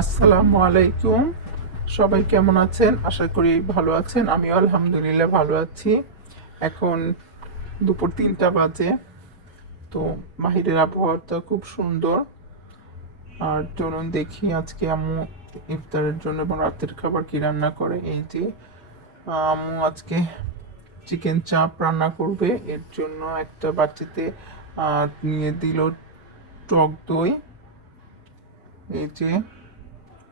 আসসালামু আলাইকুম। সবাই কেমন আছেন? আশা করি ভালো আছেন। আমিও আলহামদুলিল্লাহ ভালো আছি। এখন দুপুর 3টা বাজে। তো বাহিরের আবহাওয়াটা খুব সুন্দর। আর চলুন দেখি আজকে আম্মু ইফতারের জন্য এবং রাতের খাবার কি রান্না করে। এই যে আম্মু আজকে চিকেন চাপ রান্না করবে। এর জন্য একটা বাটিতে নিয়ে দিল টক দই। এই যে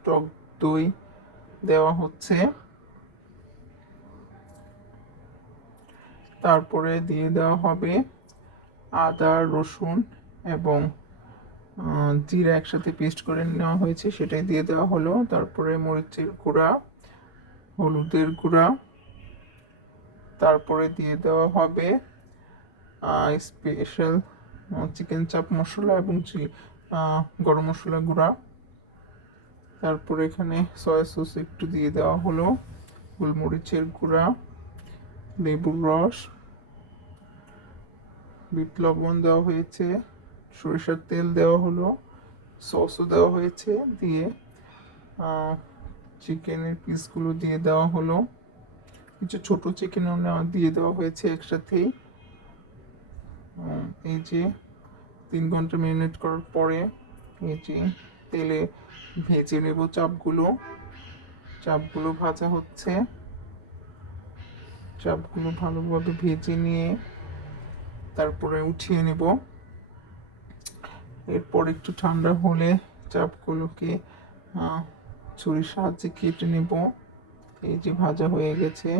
টক দই দেওয়া হচ্ছে। তারপরে দিয়ে দেওয়া হবে আদা, রসুন এবং জিরা একসাথে পেস্ট করে নেওয়া হয়েছে, সেটাই দিয়ে দেওয়া হলো। তারপরে মরিচের গুঁড়া, হলুদের গুঁড়া, তারপরে দিয়ে দেওয়া হবে স্পেশাল চিকেন চাপ মশলা এবং গরম মশলা গুঁড়া। তারপরে এখানে সয়া সস একটু দিয়ে দেওয়া হলো, গোলমরিচের গুঁড়া, লেবুর রস, বিট লবণ দেওয়া হয়েছে, সরিষার তেল দেওয়া হলো, সসও দেওয়া হয়েছে। দিয়ে চিকেনের পিসগুলো দিয়ে দেওয়া হলো। কিছু ছোট চিকেনও দিয়ে দেওয়া হয়েছে একসাথেই। এই যে 3 ঘন্টা ম্যারিনেট করার পরে এই যে তেলে ভেজে নেব চাপগুলো। চাপগুলো ভাজা হচ্ছে। চাপগুলো ভালোভাবে ভেজে নিয়ে তারপরে উঠিয়ে নেব। এরপর একটু ঠান্ডা হলে চাপগুলোকে ছুরির সাহায্যে কেটে নেব। এই যে ভাজা হয়ে গেছে।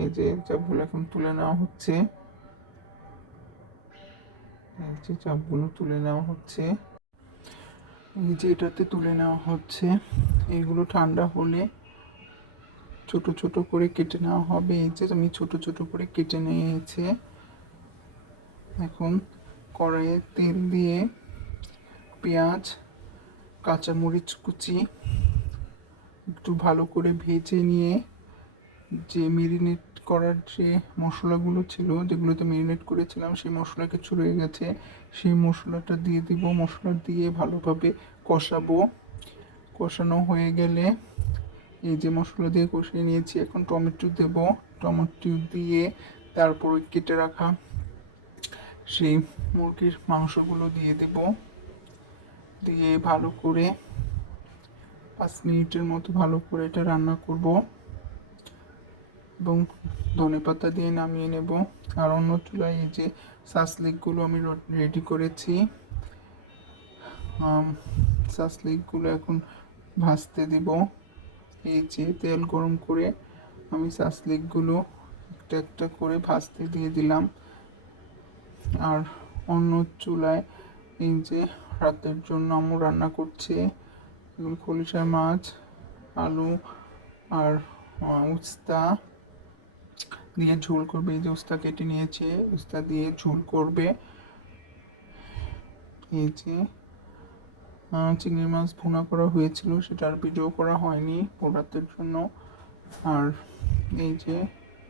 এই যে চাপগুলো এখন তুলে নেওয়া হচ্ছে। এই যে চাপগুলো তুলে নেওয়া হচ্ছে। এই যে এটাতে তুলে নেওয়া হচ্ছে। এগুলো ঠান্ডা হলে ছোট ছোট করে কেটে নেওয়া হবে। এই যে আমি ছোট ছোট করে কেটে নিয়েছি। এখন কড়াইয়ে তেল দিয়ে পেঁয়াজ, কাঁচামরিচ কুচি একটু ভালো করে ভেজে নিয়ে যে মেরিনেট করার যে মশলাগুলো ছিল, যেগুলোতে মেরিনেট করেছিলাম, সেই মশলা কিছু রয়ে গেছে, সেই মশলাটা দিয়ে দিব। মশলা দিয়ে ভালোভাবে কষাবো। কষানো হয়ে গেলে এই যে মশলা দিয়ে কষিয়ে নিয়েছি, এখন টমেটো দেব। টমেটো দিয়ে তারপর কেটে রাখা সেই মুরগির মাংসগুলো দিয়ে দেব। দিয়ে ভালো করে 5 মিনিটের মতো ভালো করে এটা রান্না করব এবং ধনেপাতা দিয়ে নামিয়ে নেব। আর অন্য চুলায় এই যে সাসলিকগুলো আমি রেডি করেছি, সাসলিকগুলো এখন ভাজতে দিব। এই যে তেল গরম করে আমি সাসলিকগুলো একটা একটা করে ভাজতে দিয়ে দিলাম। আর অন্য চুলায় এই যে রাতের জন্য আম্মু রান্না করছে খলিশা মাছ, আলু আর উস্তা দিয়ে ঝোল করবে। এই যে উস্তা কেটে নিয়েছে, উস্তা দিয়ে ঝোল করবে। এই যে চিংড়ি মাছ ভুনা করা হয়েছিল, সেটা আর ভিডিও করা হয়নি রাতের জন্য। আর এই যে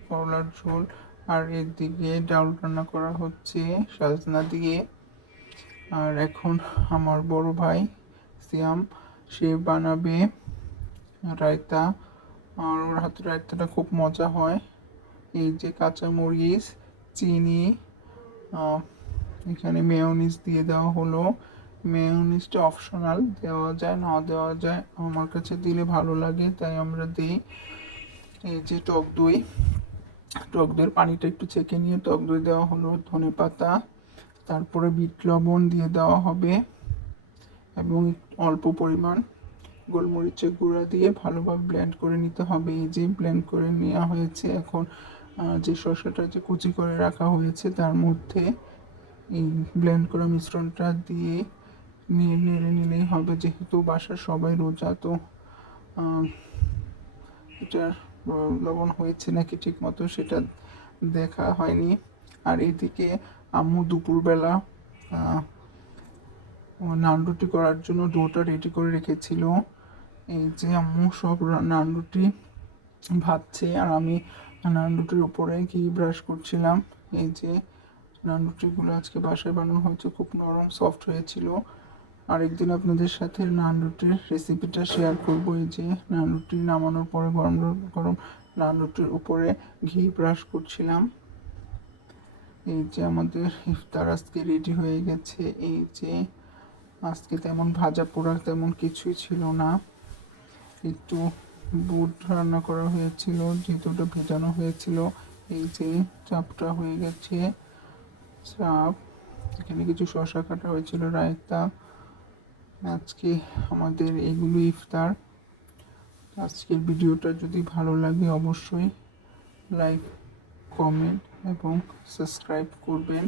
করলার ঝোল। আর এদিকে ডাল রান্না করা হচ্ছে সাজনা দিয়ে। আর এখন আমার বড় ভাই সিয়াম, সে বানাবে রায়তা। আর ওর হাতের রায়তাটা খুব মজা হয়। এই যে কাঁচামরিচ, চিনি, এখানে মেয়োনিজ দিয়ে দেওয়া হলো। মেয়োনিজটা অপশনাল, দেওয়া যায় না দেওয়া যায়, আমার কাছে দিলে ভালো লাগে তাই আমরা দিই। এই যে টক দই, টক দইয়ের পানিটা একটু ছেঁকে নিয়ে টক দই দেওয়া হলো, ধনেপাতা, তারপরে বিট লবণ দিয়ে দেওয়া হবে এবং অল্প পরিমাণ গোলমরিচের গুঁড়া দিয়ে ভালোভাবে ব্লেন্ড করে নিতে হবে। এই যে ব্লেন্ড করে নেওয়া হয়েছে। এখন যে শসাটা যে কুচি করে রাখা হয়েছে তার মধ্যে এই ব্লেন্ড করা মিশ্রণটা দিয়ে নেড়ে নিলেই হবে। যেহেতু বাসার সবাই রোজা, তো এটার লবণ হয়েছে নাকি ঠিক মতো সেটা দেখা হয়নি। আর এদিকে আম্মু দুপুরবেলা নান রুটি করার জন্য ডোটা রেডি করে রেখেছিল। এই যে আম্মু সব নান রুটি ভাজছে আর আমি নান রুটির উপরে ঘি ব্রাশ করছিলাম। এই যে নান রুটিগুলো আজকে বাসায় বানানো হয়েছে, খুব নরম সফট হয়েছিল। আরেকদিন আপনাদের সাথে নান রুটির রেসিপিটা শেয়ার করব। এই যে নান রুটি নামানোর পরে গরম গরম নান রুটির উপরে ঘি ব্রাশ করছিলাম। এই যে আমাদের ইফতার আজকে রেডি হয়ে গেছে। এই যে আজকে তেমন ভাজা পোড়া তেমন কিছুই ছিল না, একটু বুট রান্না করা হয়েছিল, যেহেতু ওটা ভেজানো হয়েছিল। এই যে চাপটা হয়ে গেছে, চাপ, এখানে কিছু শসা কাটা হয়েছিল, রায়তা। আজকে আমাদের এগুলো ইফতার। আজকের ভিডিওটা যদি ভালো লাগে অবশ্যই লাইক, কমেন্ট এবং সাবস্ক্রাইব করবেন।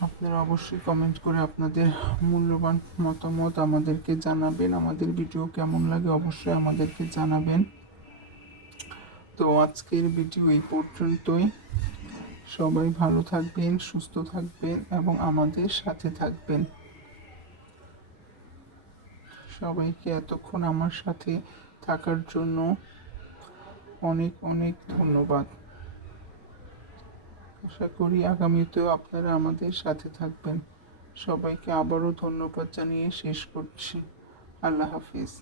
আপনারা অবশ্যই কমেন্ট করে আপনাদের মূল্যবান মতামত আমাদেরকে জানাবেন। আমাদের ভিডিও কেমন লাগে অবশ্যই আমাদেরকে জানাবেন। তো আজকের ভিডিও এই পর্যন্তই। সবাই ভালো থাকবেন, সুস্থ থাকবেন এবং আমাদের সাথে থাকবেন। সবাইকে এতক্ষণ আমার সাথে থাকার জন্য অনেক অনেক ধন্যবাদ। আশা করি আগামীতেও আপনারা আমাদের সাথে থাকবেন। সবাইকে আবারও ধন্যবাদ জানিয়ে শেষ করছি। আল্লাহ হাফিজ।